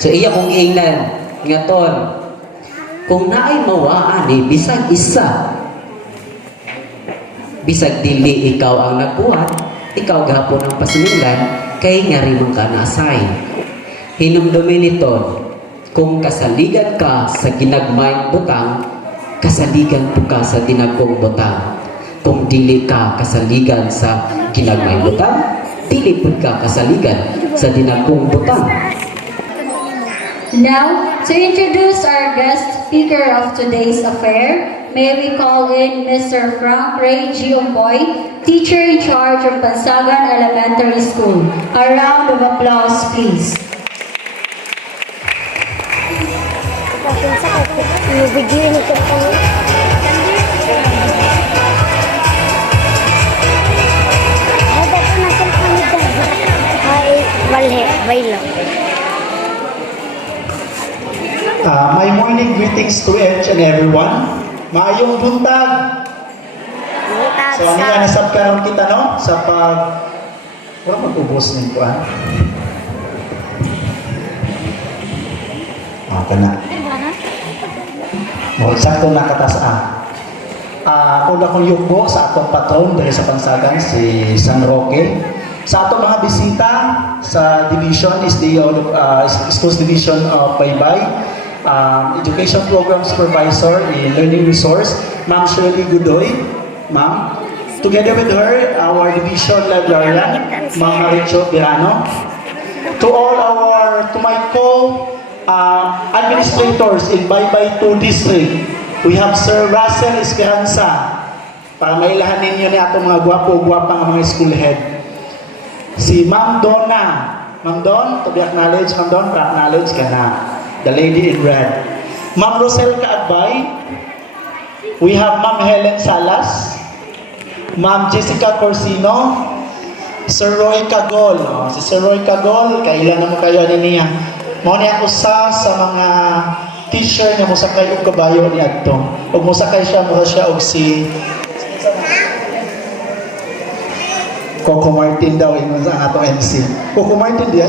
So iya kong ingnan nga ton, kung naay mawaan bisag isa, bisag dili ikaw ang nagbuhat, ikaw gahapon ang pasiminglan, kay nga rimang ka nasay. Hinumdumin nito, kung kasaligan ka sa ginagmayng butang, kasaligan po ka sa dinagkong butang. Kung dili ka kasaligan sa ginagmayng butang, dili po ka kasaligan sa dinagkong butang. Now, to introduce our guest speaker of today's affair, may we call in Mr. Frank Ray Giomboy, teacher in charge of Pansagan Elementary School. A round of applause, please. My morning greetings to each and everyone. Maayong buntag. So, ang ianasab karon kita no sa pag wala mag-ubos nin ko kana. Mo sakto nakatas ako na kong yuko sa atong patron diri sa Pansagan si San Roque. Sa atong mga bisita sa division is the schools division of Baybay. Education Program Supervisor in Learning Resource, Ma'am Shirley Godoy, Ma'am. Together with her, our Division Librarian, Ma'am Maricho Birano. To my administrators in Baybay 2 District, we have Sir Russell Esperanza, para mailahanin niyo ni atong mga gwapo-gwapang mga school head. Si Ma'am Donna. Ma'am Don, to be acknowledged, Ma'am Don, para acknowledge ka na. The lady in red. Ma'am Rosel Kaagbay. We have Ma'am Helen Salas. Ma'am Jessica Corsino. Sir Roy Cagol. Si Sir Roy Cagol, kailan na mo kayo niya. Mo niya usa sa mga teacher nga musakay og kabayo ni adto. Ug musakay siya og si Coco Martin daw yung sa atong MC. Coco Martin diay.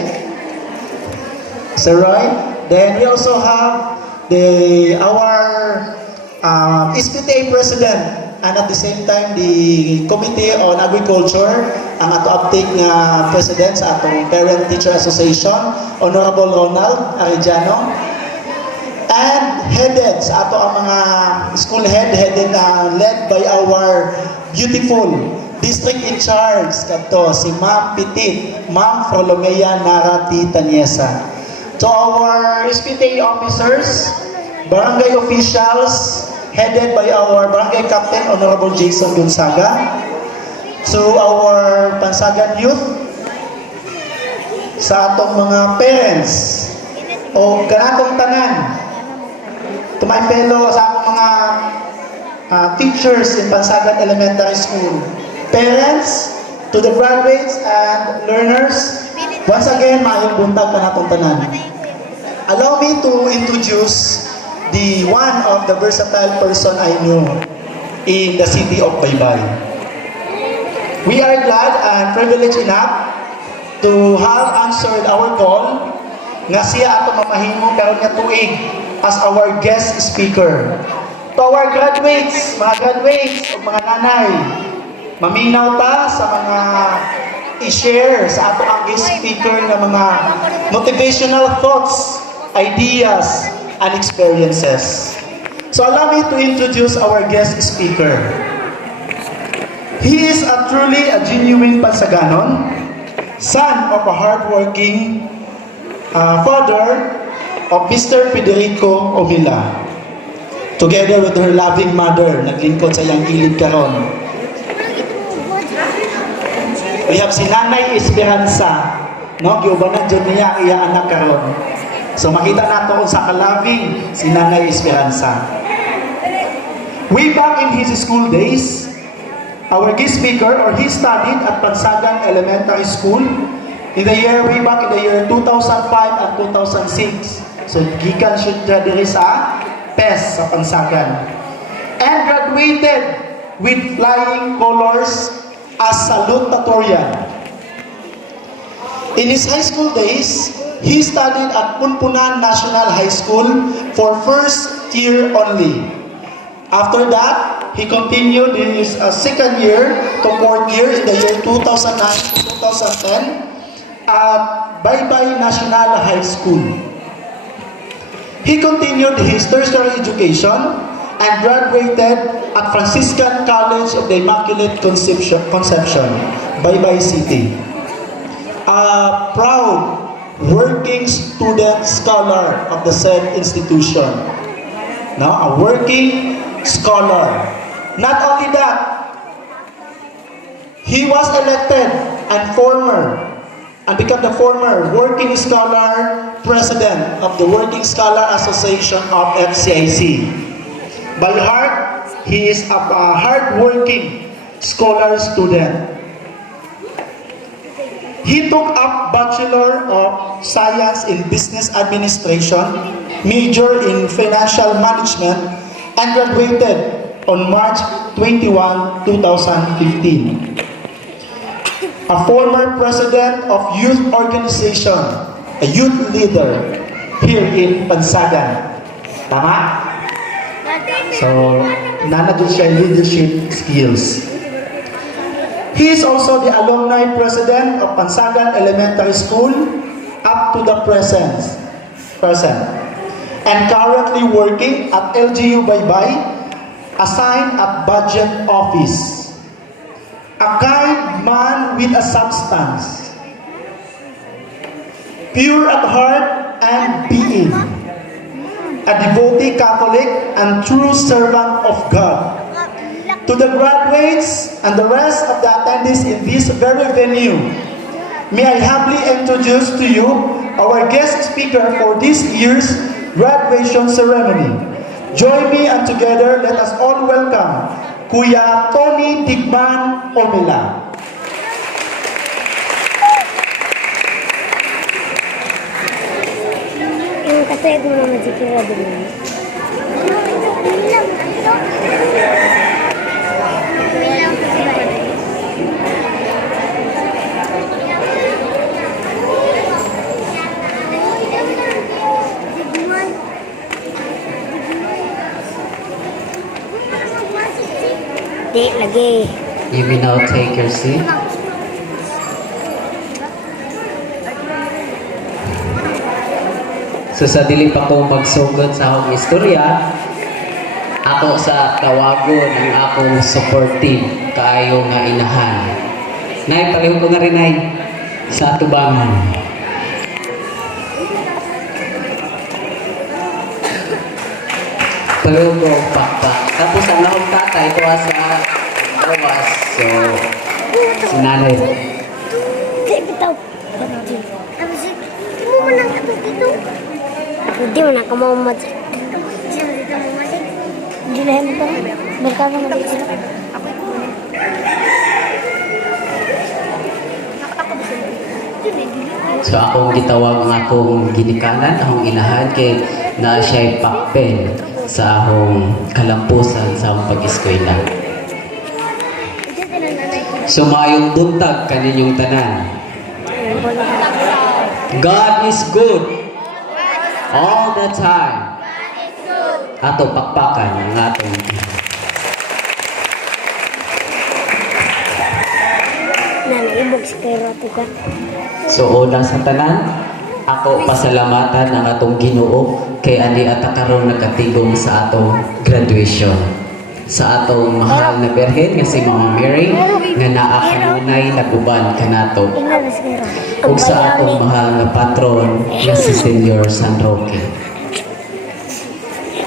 Sir Roy. Then we also have our SPTA President and at the same time the Committee on Agriculture, ang ato update nga President sa atong Parent Teacher Association, Honorable Ronald Arellano. And headed sa ato ang mga school headed led by our beautiful district in charge kadto si Ma'am Petit, Ma'am Frolomea Narati Taniesa. To our SPTA officers, barangay officials, headed by our barangay captain, Honorable Jason Gonzaga. To our Pansagan youth, sa atong mga parents, o kanatong tanan, to my fellow, sa atong mga teachers in Pansagan Elementary School, parents, to the graduates and learners, once again, maayong buntag kanatong tanan. Allow me to introduce the one of the versatile person I know in the city of Baybay. We are glad and privileged enough to have answered our call nga siya ato mamahimo karon nga tuig as our guest speaker. To our graduates, mga graduates o mga nanay, maminaw ta sa mga i-share sa ato ang guest speaker ng mga motivational thoughts, ideas, and experiences. So allow me to introduce our guest speaker. He is truly a genuine Pansaganon, son of a hardworking father of Mr. Federico Omila. Together with her loving mother, naglingkod sa iyang gilid karon. We have si Nanay Esperanza, no? Giubanan dyan niya iya anak karon. So makita nato kung sa kalabing si Nanay Esperanza. Way back in his school days, our guest speaker, or he studied at Pansagan Elementary School in the year, way back in the year 2005 and 2006. So gikan siya diri sa PES sa Pansagan. And graduated with flying colors as salutatorian. In his high school days, He studied at Punpunan National High School for first year only. After that, he continued in his second year to fourth year in the year 2009 to 2010 at Baybay National High School. He continued his tertiary education and graduated at Franciscan College of the Immaculate Conception, Baybay City. A proud working student scholar of the said institution. Now, a working scholar. Not only that, he was elected and became the former working scholar president of the Working Scholar Association of FCIC. By heart, he is a hard-working scholar student. He took up Bachelor of Science in Business Administration, major in Financial Management, and graduated on March 21, 2015. A former president of youth organization, a youth leader here in Pansagan. Tama? So, nanagod siya leadership skills. He is also the alumni president of Pansagan Elementary School up to the present, and currently working at LGU Baybay, assigned at Budget Office. A kind man with a substance, pure at heart and being, a devotee Catholic and true servant of God. To the graduates and the rest of the attendees in this very venue, may I humbly introduce to you our guest speaker for this year's graduation ceremony. Join me and together let us all welcome Kuya Tony Digman Omila. Yung kasi ito naman si Kira din. Di, lagi. You may now take your seat. So sa dili pa ko magsugod sa akong istorya, ako sa tawagon ng akong supportive kaayo nga inahan. Nay, pareho ko na rin ay sa atubangan. Pareho ko pakpak. Tapos ang akong tatay ito sa bawas. So, si nanay. Di, bitaw. Mo mo nang ato dito. Hindi mo na ka mamamatay. Hindi na yan pa. Barkada na dito sila. So akong gitawag ang akong ginikanan, akong inahan kay na siya'y pakpen sa akong kalampusan sa akong pag-eskwela. So maayong buntag kaninyong tanan. God is good all the time. Ato pakpakan ang atong Nanaibog si Kira Tukan. So una sa tanan, ako pasalamatan ang atong Ginoo kay ani ata karon nagatigom sa atong graduation. Sa atong mahal na Birhen nga si Mama Mary nga naa kanunay naguban kanato. Tingnan na si Kira. Ug sa atong mahal na patron nga si Senior San Roque.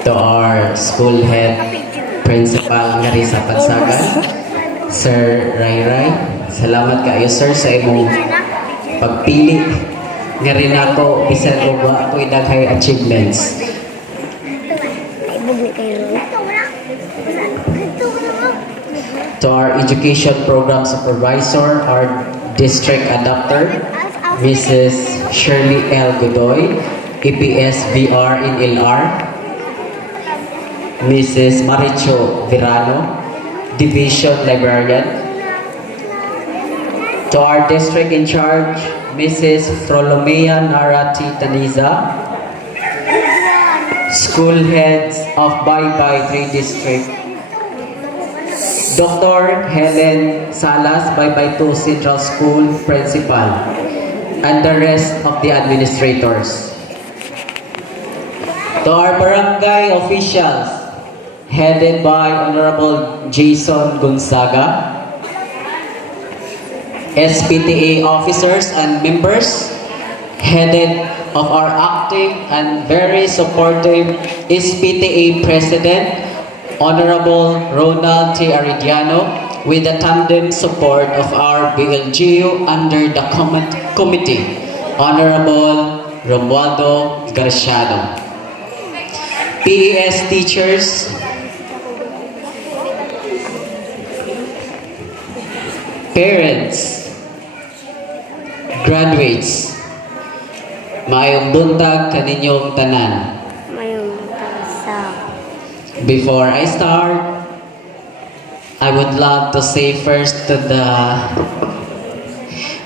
To our school head principal nga rin sa Pansagan, Sir Ray. Salamat kayo sir sa imong pagpili nga rin ako bisan og wa ko daghay achievements. Naibog ni Kira. To our education program supervisor, our district adapter, Mrs. Shirley L. Godoy, EPS VR in LR, Mrs. Maricho Virano, Division Librarian. To our district in charge, Mrs. Frolomea Narati Taniza, School Heads of Baybay 3 District, Dr. Helen Salas, Baybay 2 Central School Principal, and the rest of the administrators. To our barangay officials, headed by Honorable Jason Gonzaga, SPTA officers and members, headed of our active and very supportive SPTA President, Honorable Ronald T. Aridiano, with the tandem support of our BLGU under the committee, Honorable Romualdo Garciado. PES teachers, parents, graduates, maayong buntag kaninyong tanan. Mayroong tasa. Before I start, I would love to say first to the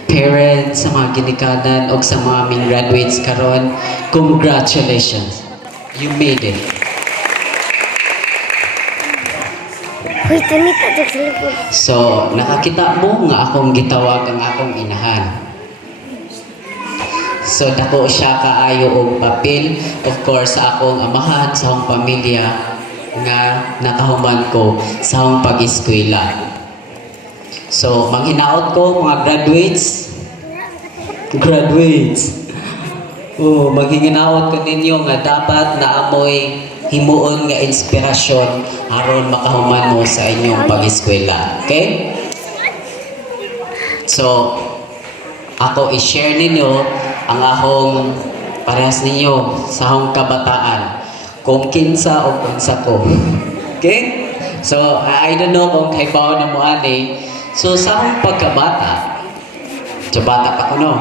parents sa mga ginikanan o sa mga aming graduates karon, congratulations. You made it. Uy, tamit ato sa likod. So, nakakita mo nga akong gitawag ang akong inahan. So, dako siya kaayo og papel, of course, sa akong amahan, sa akong pamilya, nga nakahuman ko sa akong pag-eskwela. So, manghinaot ko, mga graduates, maghinginaot ko ninyo nga dapat na amoy himuon nga inspirasyon aron makahuman mo sa inyong pag-eskwela. Okay? So, ako i-share ninyo ang akong parehas ninyo sa akong kabataan. Kung kinsa o kinsa ko. Okay? So, I don't know kung kaibaw na mo ani. So, sa akong pagkabata, sa bata pa ko no,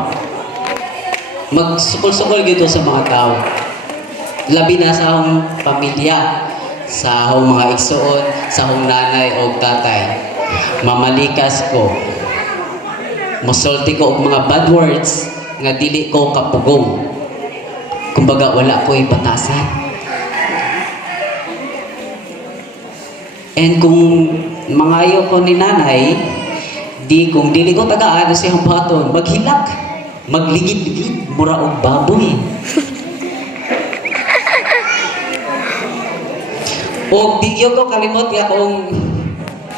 magsukol-sukol gito sa mga tao. Labi na sa akong pamilya, sa akong mga igsuon, sa akong nanay o tatay. Mamalikas ko. Musulti ko og mga bad words nga dili ko kapugong. Kumbaga wala ko'y batasan. And kung mangayo ko ni nanay, kung dili ko tagaan sa iyang baton, maghilak, magligid-ligid, mura og baboy. O di ko kalimot ya kung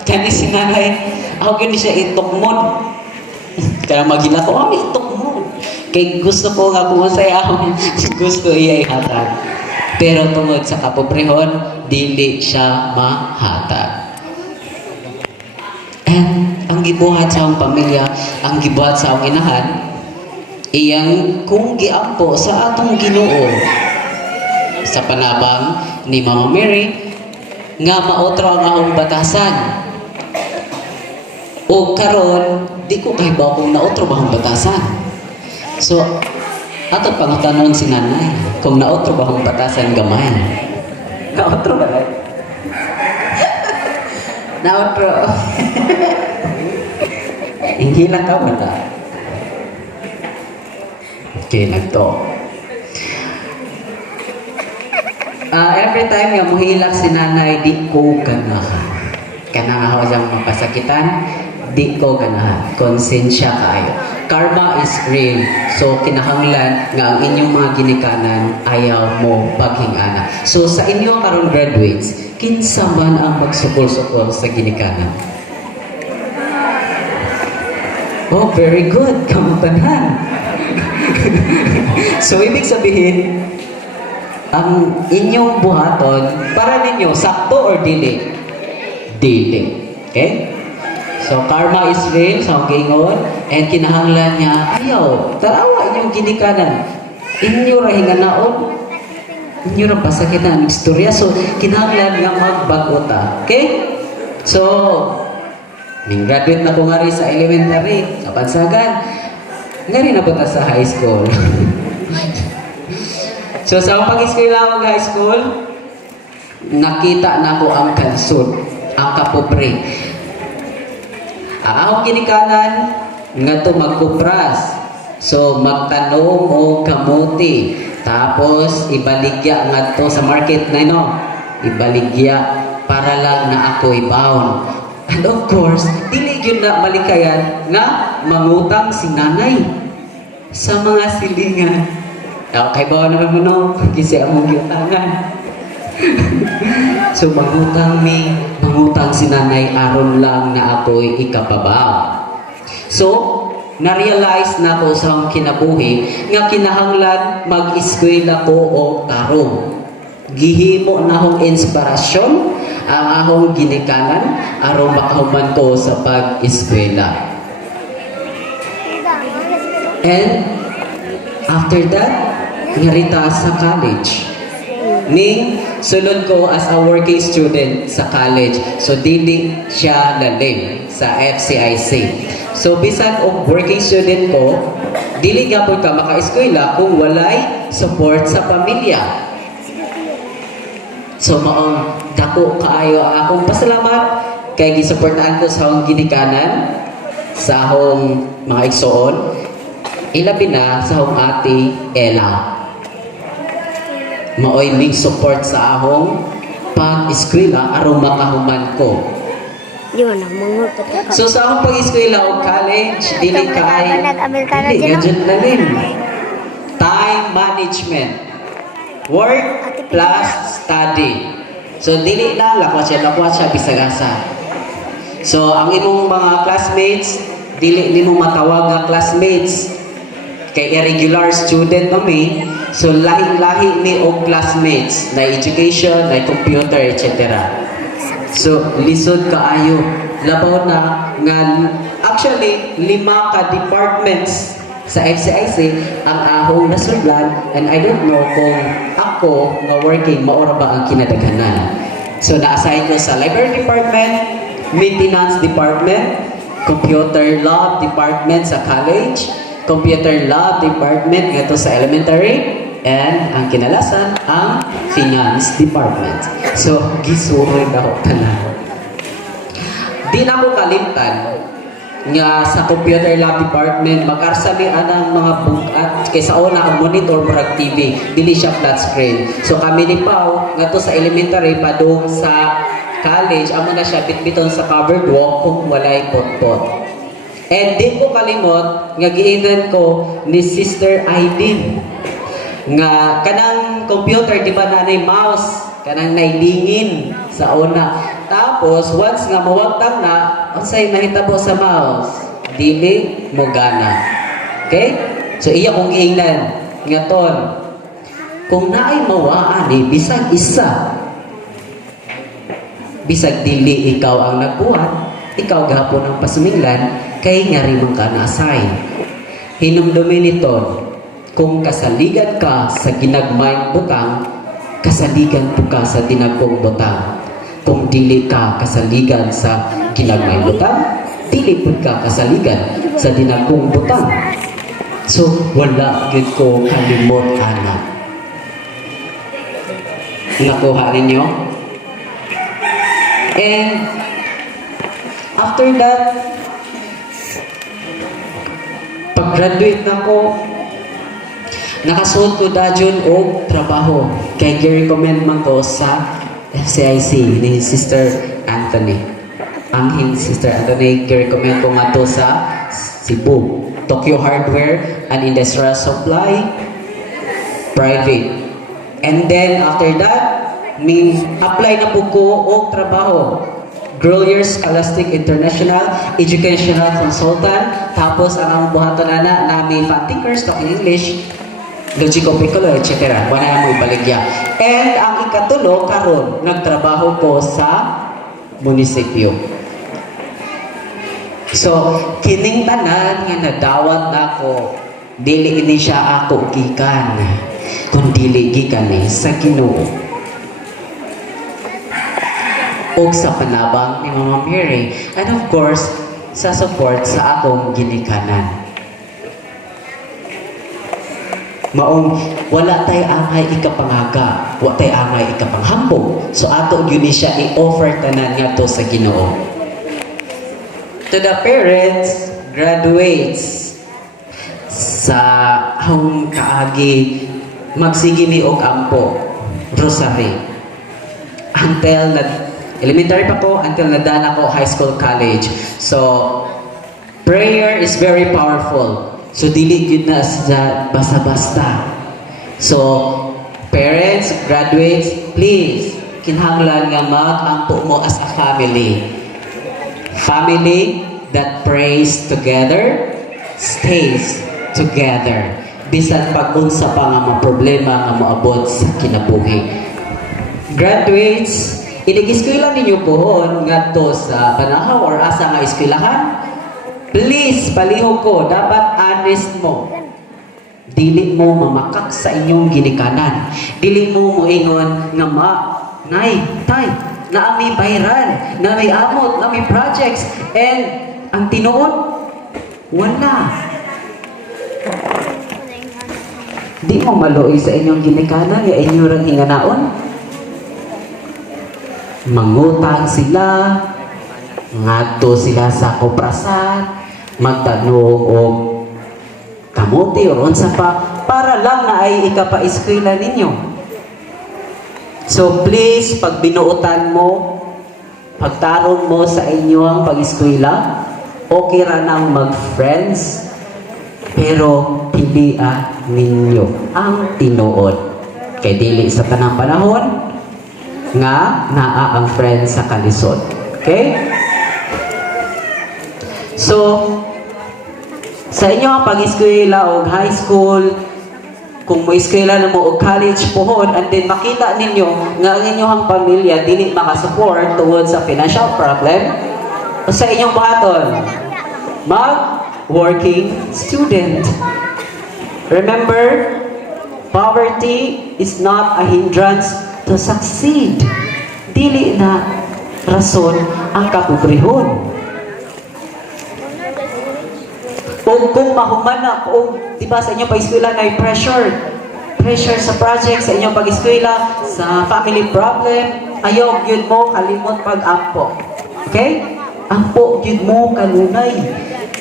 kani si nanay, ako gini siya itukmon. Kaya maghilak ko, may itukmon. Kay gusto ko nga kung masaya ako, gusto iya ihatag. Pero tungod sa kapobrehon, dili siya mahatag. And ang gibuhat sa akong pamilya, ang gibuhat sa akong inahan, iyang kung giampo sa atong Ginoo sa panabang ni Mama Mary nga maotro ang akong batasan. O karon, di ko kahibaw kung naotro ba akong batasan. So, ato pangutanon si nanay, kung naotro ba akong batasan gamay. Naotro ba? Naotro. Hindi lang ka wala. Okay, nagto. Every time nga muhilak si nanay, di ko ganahan. Kanang ako siyang mapasakitan, di ko ganahan. Konsensya kaayo. Karma is real. So, kinahanglan nga ang inyong mga ginikanan, ayaw mo paghingana. So, sa inyo karon graduates, kinsa man ang magsukol-sukol sa ginikanan? Oh, very good. Kamutanan. So, ibig sabihin, ang inyong buhaton, para ninyo, sakto or dili? Dili. Okay? So, karma is real, sa gingon, and kinahanglan niya, ayaw, tarawa inyong ginikanan. Inyo ra hinganaon, inyo ra pasakitan ang istorya. So, kinahanglan nga magbaguta. Okay? So, ning graduate na ko nga rin sa elementary, sa Pansagan, nga rin napunta sa high school. So, sa pag-eskwela ng high school, nakita na ko ang kansod, ang kapobre. Ang akong ginikanan, nga to magkupras. So magtanong o kamuti. Tapos ibaligya nga to sa market na no. Ibaligya para lang na ako'y bound. And of course, dili yun na malikayan nga mangutang si nanay sa mga silingan. Okay ba naman mo no? Kasi among yutangan. So mangutang si nanay aron lang na ako'y ikapabaw. So, na-realize na ko sa akong kinabuhi nga kinahanglan mag-eskwela ko o tarong. Gihimo na akong inspirasyon ang akong ginikanan aron makahuman ko sa pag-eskwela. And after that, narita sa college. Ning sulod ko as a working student sa college. So dili siya lalim sa FCIC. So bisan og working student ko, dili gyapon ka maka-eskwela kung walay support sa pamilya. So maong dako kaayo akong pasalamat kay gisuportahan ko sa akong ginikanan, sa akong mga igsoon, ilabi na sa akong ate Ella. Maoy mig support sa akong pag-eskwela aron makahuman ko. Di mo na mangutot ka. So sa akong pag-eskwela o college, dili kaayo, Nag-Amerikano dili dyan, no? gadget lalim. Time management. Work plus study. So dili lang lakwa siya bisagasa. So ang imong mga classmates, dili nimo matawag nga classmates kay irregular student kami. So lahi-lahi ni og classmates na education, na computer, etc. So lisod kaayo. Labaw na nga actually 5 ka departments sa FCIC ang ahong nasudlan, and I don't know kung ako nga working maura ba ang kinadaghanan. So na-assign ko sa library department, maintenance department, computer lab department sa college, computer lab department ngato sa elementary, and ang kinalasan ang finance department. So gisuroy na ako tanan. Di na ko kalimtan nga sa computer lab department makarsali anang mga bukat kay sa una ang monitor murag TV, dili siya flat screen. So kami ni Pao ngadto sa elementary padung sa college amo na siya bitbiton sa covered walk kung walay potpot. And di ko kalimot nga giinan ko ni Sister Aidin nga kanang computer di ba nanay mouse kanang nailingin sa una. Tapos once nga mawagtang na unsay nahitabo sa mouse, dili mo gana. Okay? So iya kong giingnan nga ton kung naay mawaan ni bisag isa, bisag dili ikaw ang nagbuhat, ikaw gahapon ang pasuminglan kay ngari man ka na-assign. Hinumdumi niton kung kasaligan ka sa ginagmayng butang, kasaligan po ka sa dinagkong butang. Kung dili ka kasaligan sa ginagmayng butang, dili po ka kasaligan sa dinagkong butang. So, wala yun ko kalimot, anak. Nakuha ninyo? And, after that, pag-graduate na ko, nakasuot ko dajon og trabaho. Kaya gi-recommend man ko sa FCIC ni Sister Anthony. Ang Sister Anthony, gi-recommend ko nga to sa Cebu. Tokyo Hardware and Industrial Supply, private. And then, after that, apply na po ko og trabaho. Grolier Scholastic International Educational Consultant. Tapos, ang buhaton na namin fan thinkers, talking English, logico piccolo, etc. Wala mo ibaligya. And ang ikatulo, karon nagtrabaho ko sa munisipyo. So, kining tanan nga nadawat ako, dili ini siya ako gikan, kung dili gikan sa Ginoo. O sa panabang ni Mama Mary. And of course, sa support sa akong ginikanan. Maong wala tay angay ikapangaga, wala tay angay ikapanghambog. So ato yun siya i-offer tanan nga to sa Ginoo. To the parents, graduates, sa hong kaagi magsigi mi og ampo rosary until na elementary pa ko until nadana ko high school, college. So prayer is very powerful. So dili gyud na sa basta-basta. So parents, graduates, please kinahanglan nga mag-ampo mo as a family. Family that prays together, stays together. Bisan pag-unsa pa nga mga problema nga moabot sa kinabuhi. Graduates, inig-eskwela ninyo pohon ngadto sa Banahaw or asa nga eskwelahan. Please, palihog ko, dapat honest mo. Dili mo mamakak sa inyong ginikanan. Dili mo moingon nga nay, tay, na may bayran, na may amot, na may projects, and ang tinuod, wala. Di mo maluoy sa inyong ginikanan, ya inyo rang hinganaon. Mangutang sila, ngadto sila sa koprasan, magtanong o kamote o unsa pa, para lang na ay ikapa-eskwela ninyo. So please, pag binuotan mo, pagtarong mo sa inyong pag-eskwela, okay ra nang mag-friends, pero pilian ninyo ang tinuod. Kay dili sa tanang panahon, nga naa ang friends sa kalisod. Okay? So, sa inyong pag-eskwela o high school, kung mo eskwela na mo o college pohon, and then makita ninyo nga ang inyong pamilya dili makasupport tungod sa financial problem, o sa inyong buhaton, working student. Remember, poverty is not a hindrance to succeed. Dili na rason ang kapobrehon. O kung mahuman na, diba sa inyong pag-eskwela na pressure sa project, sa inyong pag-eskwela, sa family problem, ayaw, yun mo, kalimot pag-ampo. Okay? Ampo, yun mo, kanunay.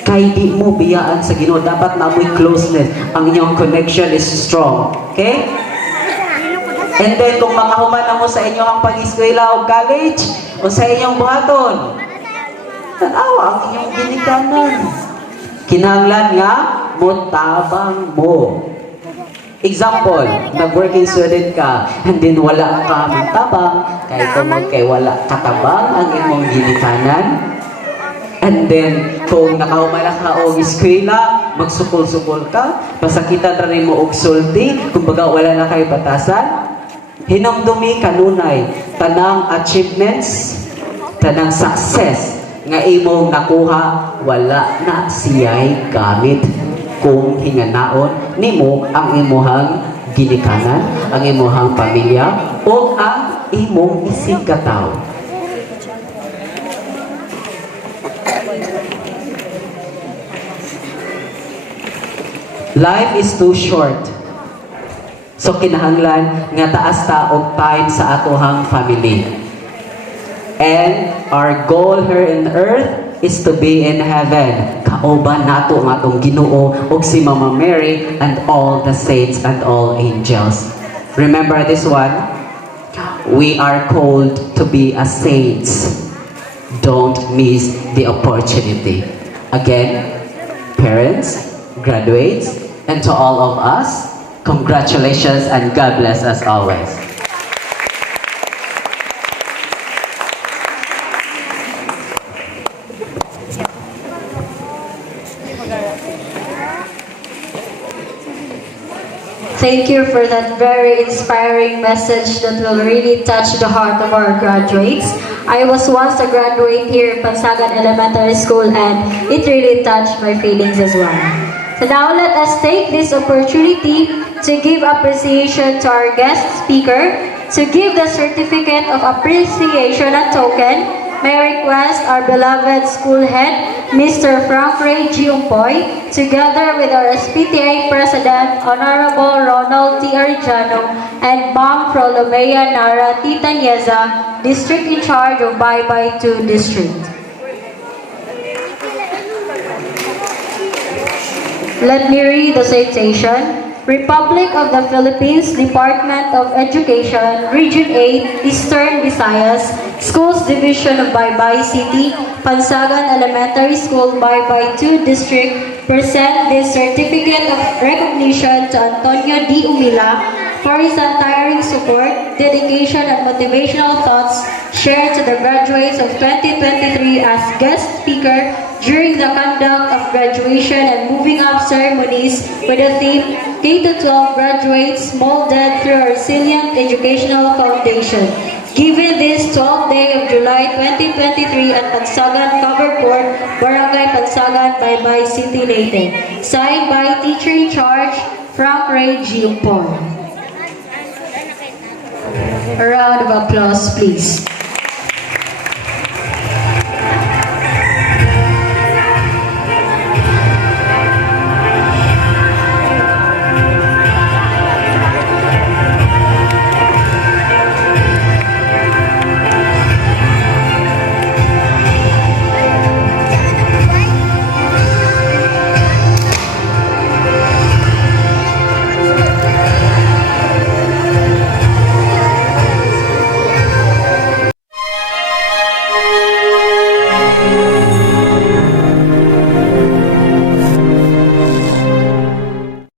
Kay di mo biyaan sa Ginoo, dapat maamoy closeness. Ang inyong connection is strong. Okay? And then, kung makahuman na mo sa inyong pag-eskwela o college, o sa inyong buhaton, tanawa ang inyong ginikanan. Kinahanglan nga, mutabang mo. Example, nag-working student ka, and then wala ka mutabang, kahit tungod kay wala katabang ang imong ginikanan. And then, kung nakahuman ka o eskwela, magsukol-sukol ka, pasakitan rin mo og sulti, kumbaga wala na kay batasan, hinumdumi kanunay, tanang achievements, tanang success, nga imong nakuha, wala na siya'y gamit kung hinganaon nimo ang imuhang ginikanan, ang imuhang pamilya, o ang imong isig kataw. Life is too short. So kinahanglan nga taas ta og time sa atohang family. And our goal here in earth is to be in heaven. Kauban nato ang atong Ginoo ug si Mama Mary and all the saints and all angels. Remember this one? We are called to be as saints. Don't miss the opportunity. Again, parents, graduates, and to all of us, congratulations and God bless us always. Thank you for that very inspiring message that will really touch the heart of our graduates. I was once a graduate here in Pansagan Elementary School and it really touched my feelings as well. So now let us take this opportunity to give appreciation to our guest speaker, to give the certificate of appreciation and token. May I request our beloved school head, Mr. Frank Ray Giumpoy, together with our SPTA President, Honorable Ronald T. Arellano, and Ma'am Prolomea Nara Titanyeza, District in charge of Baybay 2 District. Let me read the citation. Republic of the Philippines, Department of Education, Region 8, Eastern Visayas, Schools Division of Baybay City, Pansagan Elementary School, Baybay 2 District, present this certificate of recognition to Antonio D. Umila for his untiring support, dedication, and motivational thoughts shared to the graduates of 2023 as guest speaker during the conduct of graduation and moving up ceremonies with the theme K-12 graduates molded through a resilient educational foundation. Given this 12th day of July 2023 at Pansagan Covered Court, Barangay Pansagan, Baybay City, Leyte. Signed by Teacher in Charge, Frank Ray Giumpon. A round of applause, please.